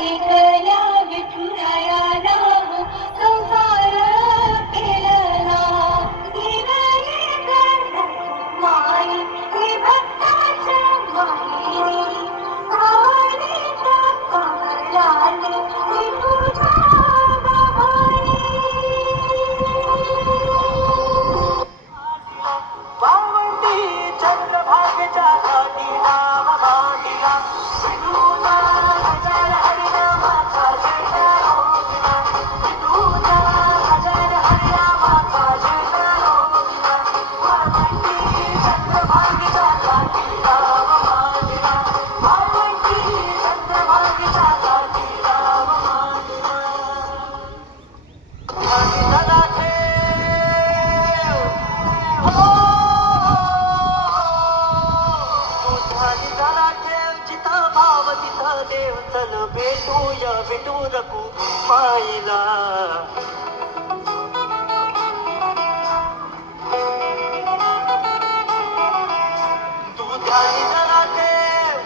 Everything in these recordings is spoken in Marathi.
एकल्या विठुराया नाम संसार केलना दिवये माई हे भक्ताच्या माई आवडीचा कमलाने हे तुझ्या बाबाई वावंती चंद्रभागेच्या घाटी नाम भांडिला विठूचा गजर हरिनामाचा जय होईना विठूचा गजर हरिनामाचा जय होईना वावंती चंद्रभागेच्या घाटी नाम भांडिला वावंती चंद्रभागेच्या घाटी नाम भांडिला भांडिला देव चल भेटूया भेटू रकू माईला तू ध्यानी जरा ठेव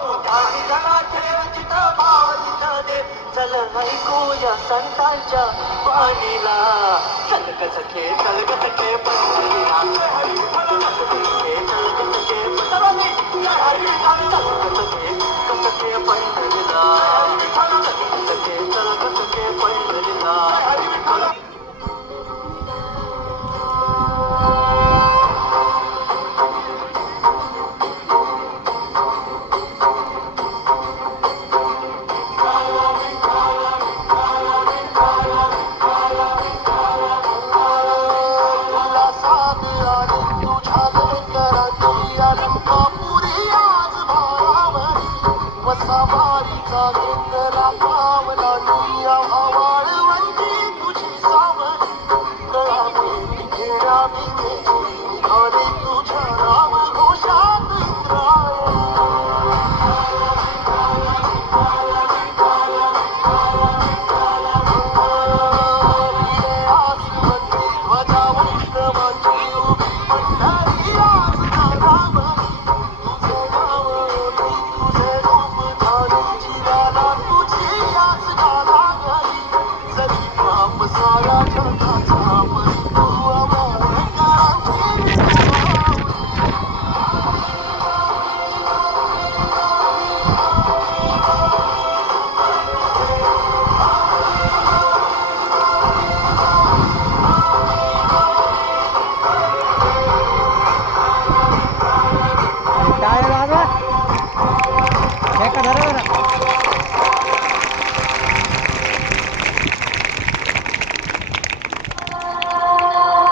तू ध्यानी जरा ठेव जिथं भाव तिथं देव चल ऐकूया संतांच्या वाणीला चल ग सखे पंढरीला